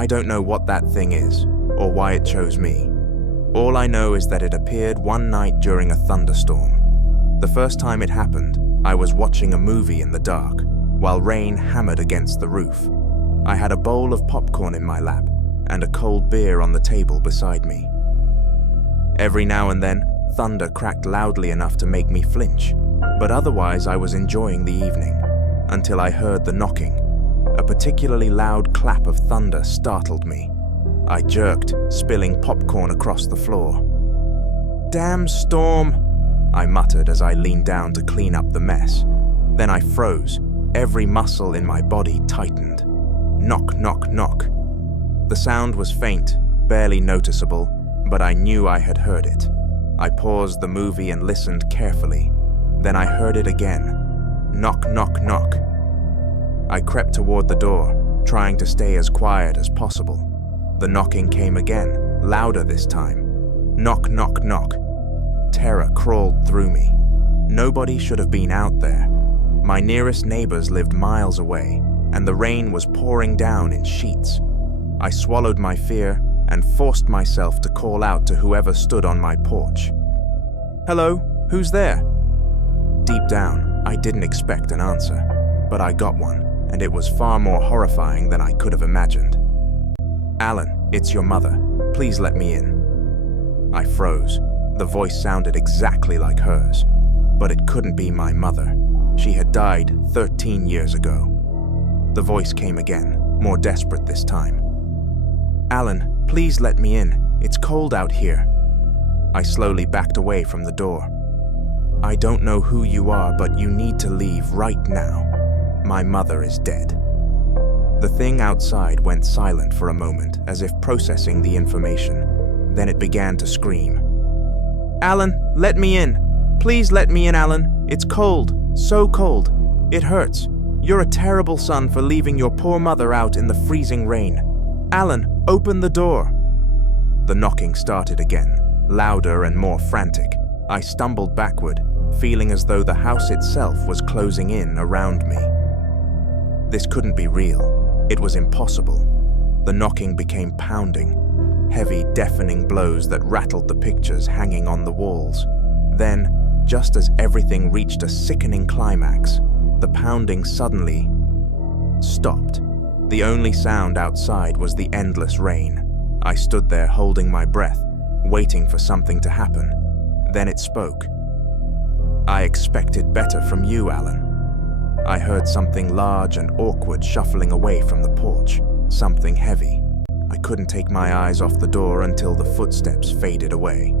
I don't know what that thing is, or why it chose me. All I know is that it appeared one night during a thunderstorm. The first time it happened, I was watching a movie in the dark, while rain hammered against the roof. I had a bowl of popcorn in my lap, and a cold beer on the table beside me. Every now and then, thunder cracked loudly enough to make me flinch, but otherwise I was enjoying the evening, until I heard the knocking. A particularly loud clap of thunder startled me. I jerked, spilling popcorn across the floor. "Damn storm," I muttered as I leaned down to clean up the mess. Then I froze. Every muscle in my body tightened. Knock, knock, knock. The sound was faint, barely noticeable, but I knew I had heard it. I paused the movie and listened carefully. Then I heard it again. Knock, knock, knock. I crept toward the door, trying to stay as quiet as possible. The knocking came again, louder this time. Knock, knock, knock. Terror crawled through me. Nobody should have been out there. My nearest neighbors lived miles away, and the rain was pouring down in sheets. I swallowed my fear and forced myself to call out to whoever stood on my porch. "Hello, who's there?" Deep down, I didn't expect an answer, but I got one, and it was far more horrifying than I could have imagined. "Alan, it's your mother. Please let me in." I froze. The voice sounded exactly like hers, but it couldn't be my mother. She had died 13 years ago. The voice came again, more desperate this time. "Alan, please let me in. It's cold out here." I slowly backed away from the door. "I don't know who you are, but you need to leave right now. My mother is dead." The thing outside went silent for a moment, as if processing the information. Then it began to scream. "Alan, let me in. Please let me in, Alan. It's cold, so cold. It hurts. You're a terrible son for leaving your poor mother out in the freezing rain. Alan, open the door." The knocking started again, louder and more frantic. I stumbled backward, feeling as though the house itself was closing in around me. This couldn't be real. It was impossible. The knocking became pounding, heavy, deafening blows that rattled the pictures hanging on the walls. Then, just as everything reached a sickening climax, the pounding suddenly stopped. The only sound outside was the endless rain. I stood there holding my breath, waiting for something to happen. Then it spoke. "I expected better from you, Alan." I heard something large and awkward shuffling away from the porch, something heavy. I couldn't take my eyes off the door until the footsteps faded away.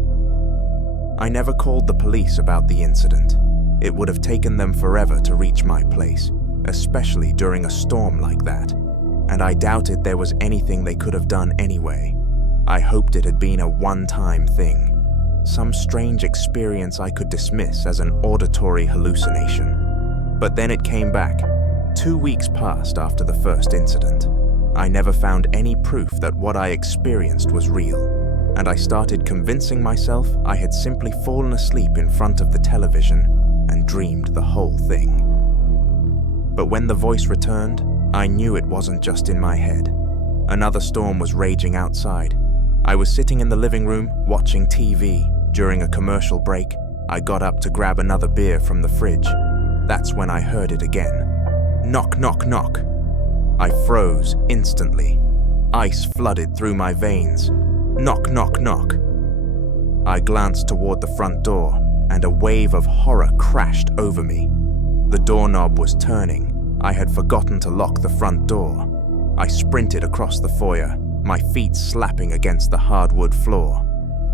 I never called the police about the incident. It would have taken them forever to reach my place, especially during a storm like that, and I doubted there was anything they could have done anyway. I hoped it had been a one-time thing, some strange experience I could dismiss as an auditory hallucination. But then it came back. 2 weeks passed after the first incident. I never found any proof that what I experienced was real, and I started convincing myself I had simply fallen asleep in front of the television and dreamed the whole thing. But when the voice returned, I knew it wasn't just in my head. Another storm was raging outside. I was sitting in the living room watching TV. During a commercial break, I got up to grab another beer from the fridge. That's when I heard it again. Knock, knock, knock. I froze instantly. Ice flooded through my veins. Knock, knock, knock. I glanced toward the front door, and a wave of horror crashed over me. The doorknob was turning. I had forgotten to lock the front door. I sprinted across the foyer, my feet slapping against the hardwood floor.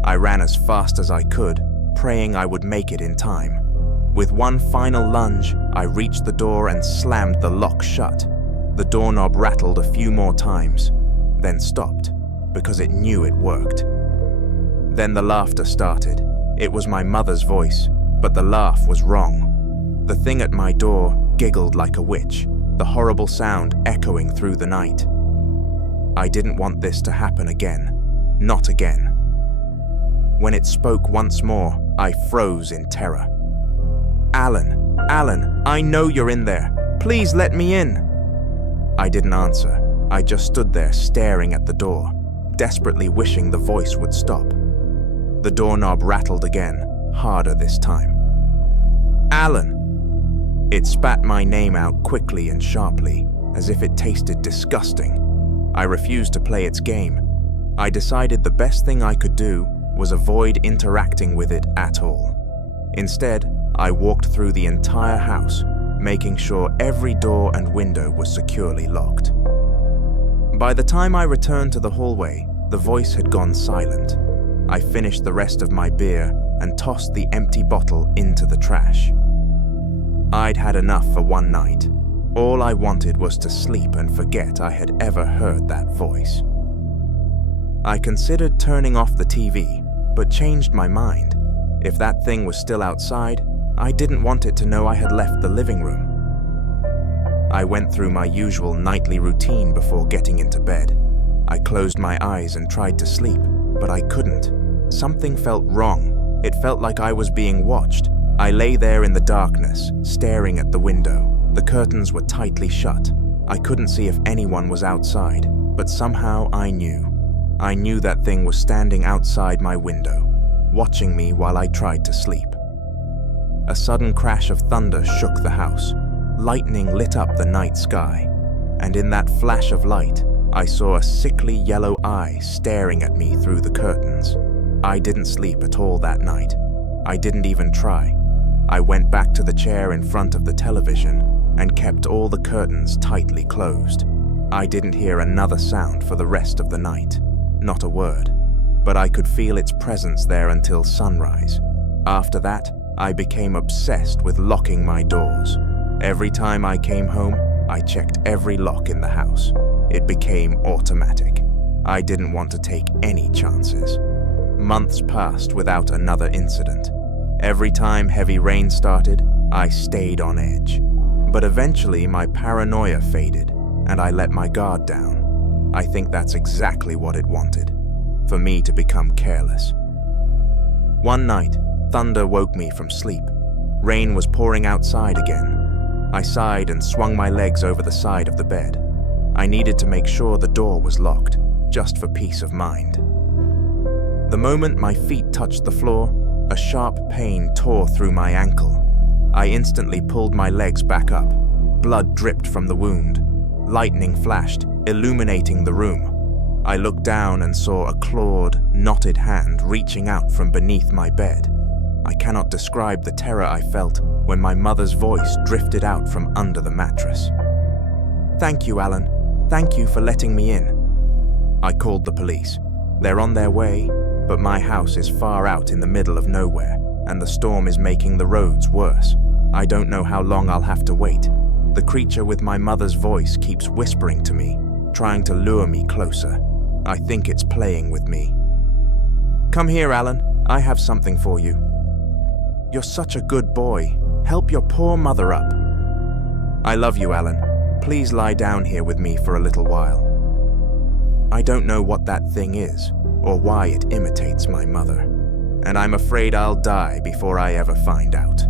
I ran as fast as I could, praying I would make it in time. With one final lunge, I reached the door and slammed the lock shut. The doorknob rattled a few more times, then stopped, because it knew it worked. Then the laughter started. It was my mother's voice, but the laugh was wrong. The thing at my door giggled like a witch, the horrible sound echoing through the night. I didn't want this to happen again. Not again. When it spoke once more, I froze in terror. "Alan, Alan, I know you're in there. Please let me in." I didn't answer. I just stood there staring at the door, desperately wishing the voice would stop. The doorknob rattled again, harder this time. "Alan!" It spat my name out quickly and sharply, as if it tasted disgusting. I refused to play its game. I decided the best thing I could do was avoid interacting with it at all. Instead, I walked through the entire house, making sure every door and window was securely locked. By the time I returned to the hallway, the voice had gone silent. I finished the rest of my beer and tossed the empty bottle into the trash. I'd had enough for one night. All I wanted was to sleep and forget I had ever heard that voice. I considered turning off the TV, but changed my mind. If that thing was still outside, I didn't want it to know I had left the living room. I went through my usual nightly routine before getting into bed. I closed my eyes and tried to sleep, but I couldn't. Something felt wrong. It felt like I was being watched. I lay there in the darkness, staring at the window. The curtains were tightly shut. I couldn't see if anyone was outside, but somehow I knew. I knew that thing was standing outside my window, watching me while I tried to sleep. A sudden crash of thunder shook the house. Lightning lit up the night sky, and in that flash of light, I saw a sickly yellow eye staring at me through the curtains. I didn't sleep at all that night. I didn't even try. I went back to the chair in front of the television and kept all the curtains tightly closed. I didn't hear another sound for the rest of the night, not a word, but I could feel its presence there until sunrise. After that, I became obsessed with locking my doors. Every time I came home, I checked every lock in the house. It became automatic. I didn't want to take any chances. Months passed without another incident. Every time heavy rain started, I stayed on edge. But eventually my paranoia faded, and I let my guard down. I think that's exactly what it wanted, for me to become careless. One night, thunder woke me from sleep. Rain was pouring outside again. I sighed and swung my legs over the side of the bed. I needed to make sure the door was locked, just for peace of mind. The moment my feet touched the floor, a sharp pain tore through my ankle. I instantly pulled my legs back up. Blood dripped from the wound. Lightning flashed, illuminating the room. I looked down and saw a clawed, knotted hand reaching out from beneath my bed. I cannot describe the terror I felt when my mother's voice drifted out from under the mattress. "Thank you, Alan. Thank you for letting me in." I called the police. They're on their way, but my house is far out in the middle of nowhere, and the storm is making the roads worse. I don't know how long I'll have to wait. The creature with my mother's voice keeps whispering to me, trying to lure me closer. I think it's playing with me. "Come here, Alan. I have something for you." "You're such a good boy. Help your poor mother up." "I love you, Alan. Please lie down here with me for a little while." I don't know what that thing is, or why it imitates my mother, and I'm afraid I'll die before I ever find out.